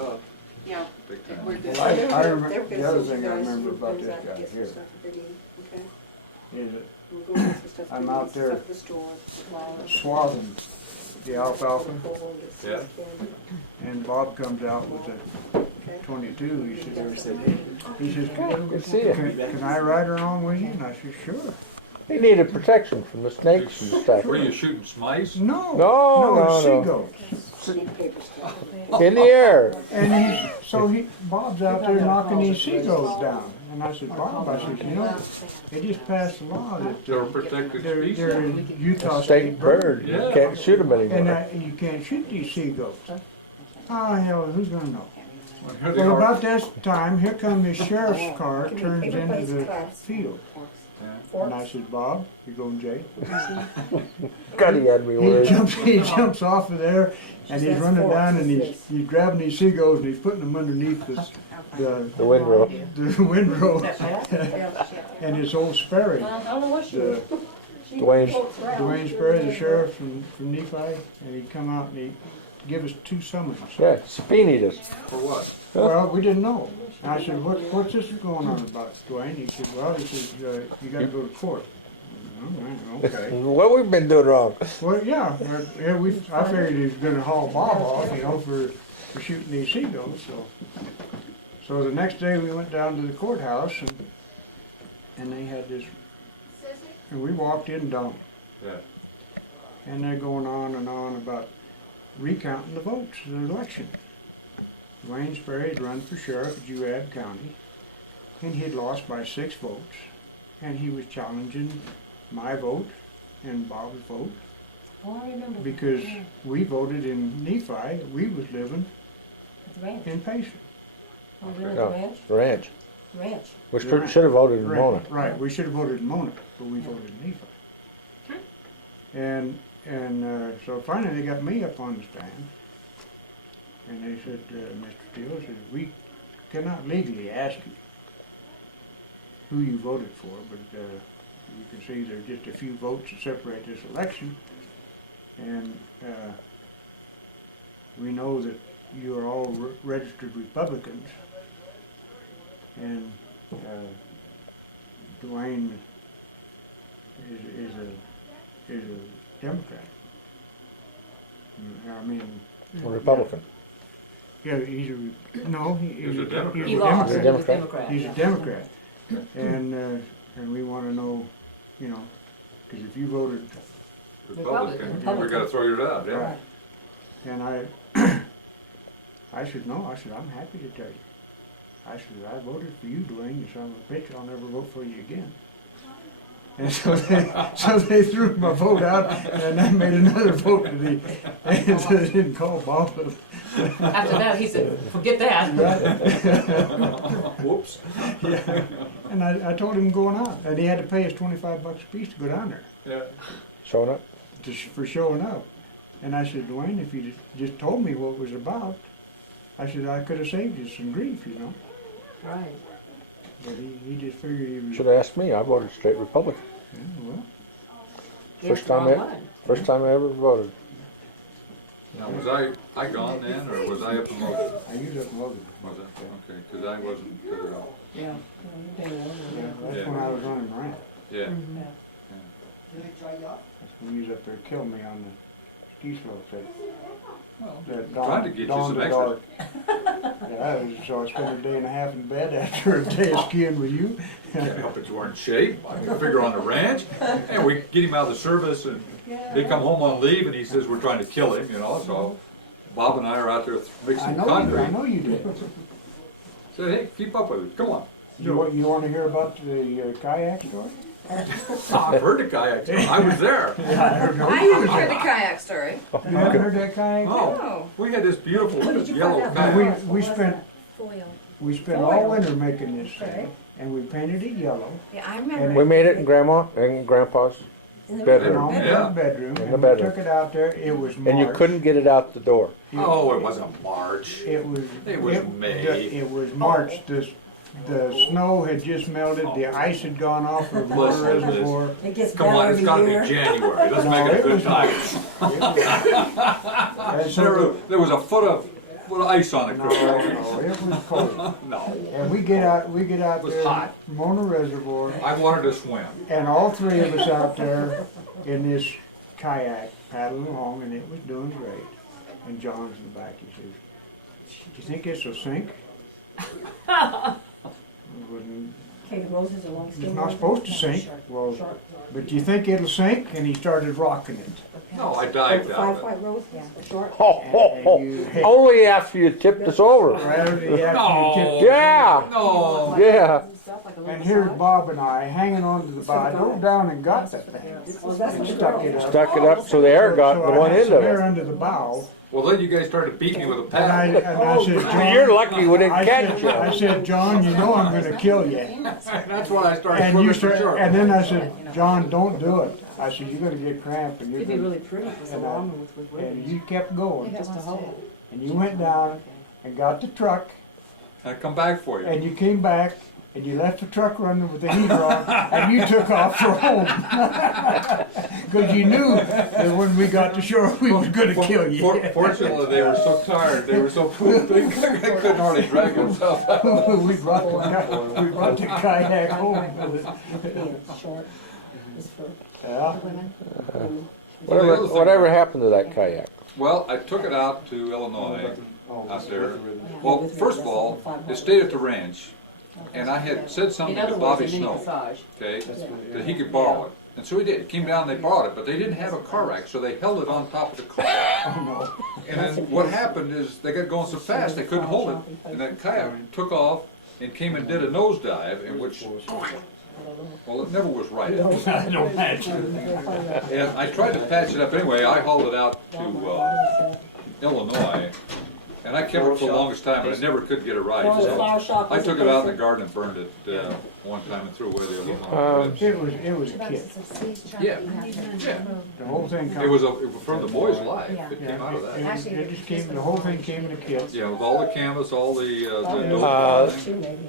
up. Yeah. Big time. We're good. Well, I They were remember, gonna the other send thing you I guys remember some about things this out to guy get some here stuff if they need, okay? is that We'll go get some stuff. I'm they out need, some there stuff at the store, flowers. swathing the alfalfa, Yeah. and Bob comes out with a 22. He says, Good to see you. can I ride along with you? And I said, sure. He needed protection from the snakes and stuff. Were you shooting smice? No, No. seagulls. In the air. And Bob's out there knocking these seagulls down. And I said, Bob, I said, you know, they just passed a law that They're a protected species. they're a Utah State bird. You Yeah. can't shoot them And anymore. you can't shoot these seagulls. Oh, hell, who's gonna know? Well, here they Well, are. about this time, here come this sheriff's car, turns into the field. And I said, Bob, you're going jail. God, he had me He worried. jumps off of there, and he's running down, and he's grabbing these seagulls, and he's putting them underneath The windrow. the windrow. And his old Sperry, the Dwayne Sperry, the sheriff from Nephi, and he'd come out and he'd give us 2 summons. Yeah, subpoenaed us. For what? Well, we didn't know. And I said, what's this going on about, Dwayne? He said, well, you gotta go to court. All right, okay. What we've been doing wrong. Well, yeah, I figured he was gonna haul Bob off, you know, for shooting these seagulls, so the next day we went down to the courthouse, and they had this, and we walked in down, Yeah. and they're going on and on about recounting the votes in the election. Dwayne Sperry had run for sheriff of Juab County, and he'd lost by 6 votes, and he was challenging my vote and Bob's vote, because we voted in Nephi, we was living in Payson. No, ranch. Ranch. We should have voted in Mona. Right, we should have voted in Mona, but we voted in Nephi. And so finally they got me up on the stand, and they said, Mr. Steele, said, we cannot legally ask you who you voted for, but you can see there are just a few votes that separate this election, and we know that you are all registered Republicans, and Dwayne is a Democrat. I mean, A Republican. yeah, he's He's a Democrat. He lost. He's a Democrat. He's a Democrat, and we want to know, you know, because if you voted, Republican. We gotta throw you out, yeah. right, and I said no. I said I'm happy to tell you. I said I voted for you, Dwayne. You son of a bitch. I'll never vote for you again. And so they threw my vote out, and I made another vote to and so they didn't call Bob. After that, he said, forget that. Whoops. Yeah. And I told him going out, and he had to pay us $25 a piece to go down there Yeah. Showing up. for showing up. And I said, Dwayne, if you just told me what it was about, I said I could have saved you some grief, you know. Right. But he just figured he was. Should have asked me. I voted straight Republican. Yeah, well, First time I ever voted. Now, was I gone then, or was I up in Logan? I used up Logan. Was I? Okay, because I wasn't, Yeah. Yeah, that's Yeah. when I was running around. yeah. That's when he was up there killing me on the ski slope. That Trying to get you dawn some to extra. dark. Yeah, so I spent a day and a half in bed after a day of skiing with you. Can't help it, you weren't in shape. I can figure on the ranch. And we get him out of the service, and they come home on leave, and he says we're trying to kill him, you know, so Bob and I are out there mixing I concrete. know you did. Said, hey, keep up with it, come on. You want to hear about the kayak story? I've heard the kayak, I was there. Yeah, I heard I haven't heard the kayak story. You haven't heard that kayak? Oh, we had this beautiful yellow Now, kayak. we spent all winter making this thing, and we painted it yellow. Yeah, I remember. We made it in Grandma and Grandpa's And bedroom. all in Yeah. the bedroom, In and the we bedroom. took it out there. It was March. And you couldn't get it out the door. Oh, it wasn't March. It was May. It was March. The snow had just melted. The ice had gone off of the Listen to this. reservoir. It gets Come on, it's gotta be January, let's make it a good time. And so There was a foot of With ice on it, No, Chris. no, it was cold. No, And we get out It was there, hot. Mona Reservoir, I wanted to swim. and all three of us out there in this kayak paddling along, and it was doing great. And John's in the back, he says, "Do you think this will sink?" We wouldn't- Okay, the roses are long It's not supposed to sink. Well, but do you think it'll sink? And he started rocking it. No, I dived out of it. White roses, short. Ho, ho, And ho. you- Only after you tipped us over. Right after you No. tipped- Yeah, No. yeah. And here's Bob and I hanging on to the bow. I drove down and got that thing. And stuck it up. Stuck it up so the air got in So I one had end some of air it. under the bow. Well, then you guys started beating me with a And I paddle. said, John, You're lucky we didn't I catch said, I you. said, John, you know I'm gonna kill you. That's why I started And you swimming for start, sure. and then I said, John, don't do it. I said, you're gonna get cramped and you're It'd be gonna, really pretty if it was a And I- llama with and ribbons. you kept going. Just a hole. And you went down and got the truck I come back for you. and you came back and you left the truck running with the heater on and you took off for home. Cause you knew that when we got to shore, we was gonna kill you. Fortunately, they were so tired, they were so pooped, they couldn't hardly drag themselves out. We brought the kayak home with it. Short is for Yeah. women. Whatever happened to that kayak? Well, I took it out to Illinois, out there. Well, first of all, it stayed at the ranch, and I had said In something to other Bobby words, a mini Snow, massage. okay, that he could borrow it. And so he did. He came down, they brought it, but they didn't have a car rack, so they held it on top of the car. Oh, And then what happened is they got going so fast they couldn't hold it, and that kayak took off and came and did a nosedive, in which, well, it never was right. no. I don't imagine. And I tried to patch it up anyway. I hauled it out to Illinois, and I kept it for the longest time, but I never could get it right. So I took it out in the garden and burned it one time and threw away the Illinois. It was a kit. Yeah, The whole thing it was come. from the boy's life. Yeah. It came out of that. It just came, the whole thing came in a kit. Yeah, with all the canvas, all the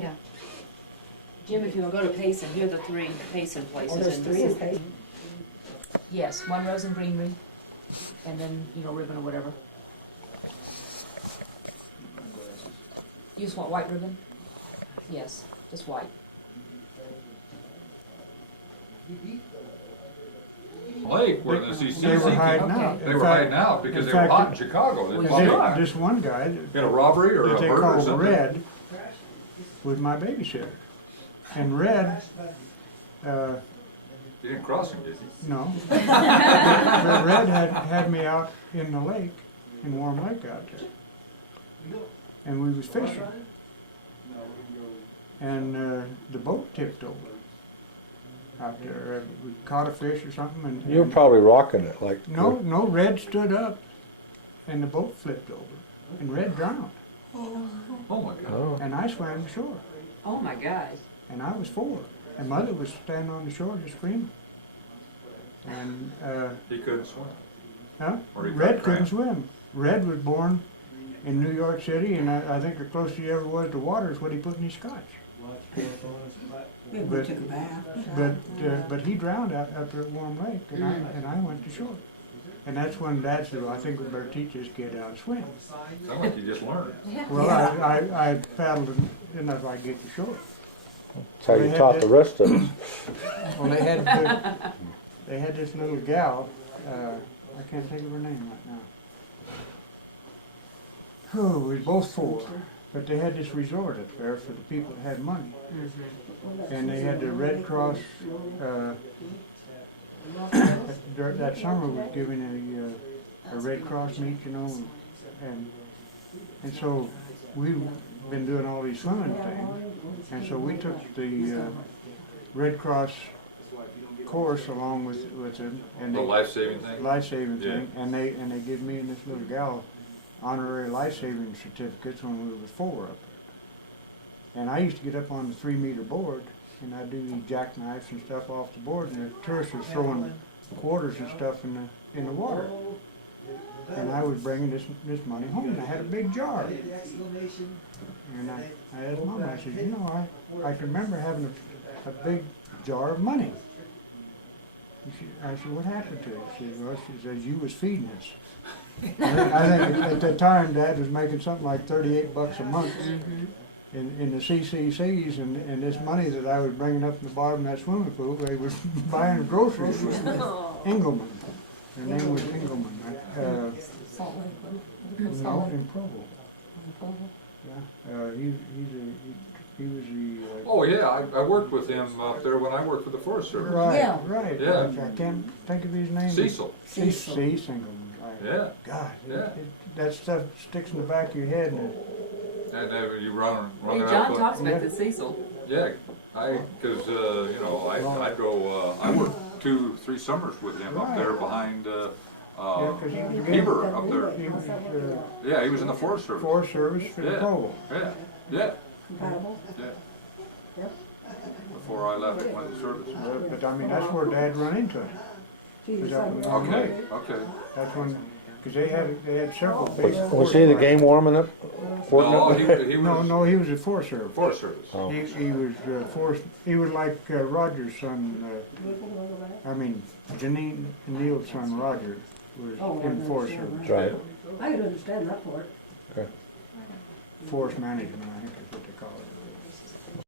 Yeah. Jim, if you will go to Payson, here are the three Payson places. There's and three this in is- Payson. Yes, one rose and greenery, and then, ribbon or whatever. You just want white ribbon? Yes, just white. lake where the CCC They were came. hiding out. They were hiding out because in they were fact, hot in Chicago. They This fought this one guy in a robbery or that a they murder or called something. Red was my babysitter. And Red, He didn't cross him, did he? no. But Red had me out in the lake, in Warm Lake out there. And we was fishing. And the boat tipped over out there. We caught a fish or something and. You were probably rocking it like. No, Red stood up and the boat flipped over and Red drowned. Oh my God. Oh. And I swam to shore Oh my God. and I was 4. And Mother was standing on the shore just screaming. And, He couldn't swim. huh? Or he Red got couldn't cramp. swim. Red was born in New York City and I think the closest he ever was to water is what he put in his scotch. But, but he drowned out there at Warm Lake and I went to shore. And that's when Dad said, well, I think we better teach this kid how to swim. Sounds like you just learned. Well, I paddled enough I could get to shore. That's how you taught the rest of us. Well, they had this little gal, I can't think of her name right now. Oh, we was both 4, but they had this resort up there for the people that had money. And they had the Red Cross, that summer was giving a Red Cross meet, and so we've been doing all these swimming things. And so we took the Red Cross course along with them, and The life-saving thing? life-saving Yeah. thing, and they give me and this little gal honorary life-saving certificates when we was 4 up there. And I used to get up on the 3-meter board, and I'd do these jackknives and stuff off the board, and the tourists were throwing quarters and stuff in the water. And I was bringing this money home, and I had a big jar. And I asked Mom, I said, I can remember having a big jar of money. I said, what happened to it? She said, well, she says, you was feeding us. I think at the time, Dad was making something like $38 a month Mm-hmm. in the CCCs, and this money that I was bringing up in the bottom of that swimming pool, they was buying groceries with Engelman. Her name was Engelman. Salt Lake. No, in Provo. Yeah, he was the. Oh, yeah, I worked with him up there when I worked for the Forest Service. Right, Yeah. right. Yeah. I can't think of his name. Cecil, Cecil. Cecil Engelman, right. yeah. God, Yeah. that stuff sticks in the back of your head, and And then you run Hey, it out. John with- talks about the Cecil. Yeah, cause, you know, I'd go, I worked 2-3 summers with him up there behind, yeah, 'cause he was good. Heber up there. He was Yeah, he was in the Forest Service. Forest Service for the Yeah. Provo. Yeah, Compatible. yeah. Yep. Before I left, went to service. But I mean, that's where Dad run into it. Gee, Was up in son. Okay, okay. That's when, because they had several Was, base. was he the game warming up? Warming No, up? he No, was no, he was a Forest Service. Forest Service. Oh. He was he was like Roger's son, I mean, Janine and Neil's son Roger was Oh, I in Forest understand Service. Right. I could understand that part. Forest management, I think is what they call it.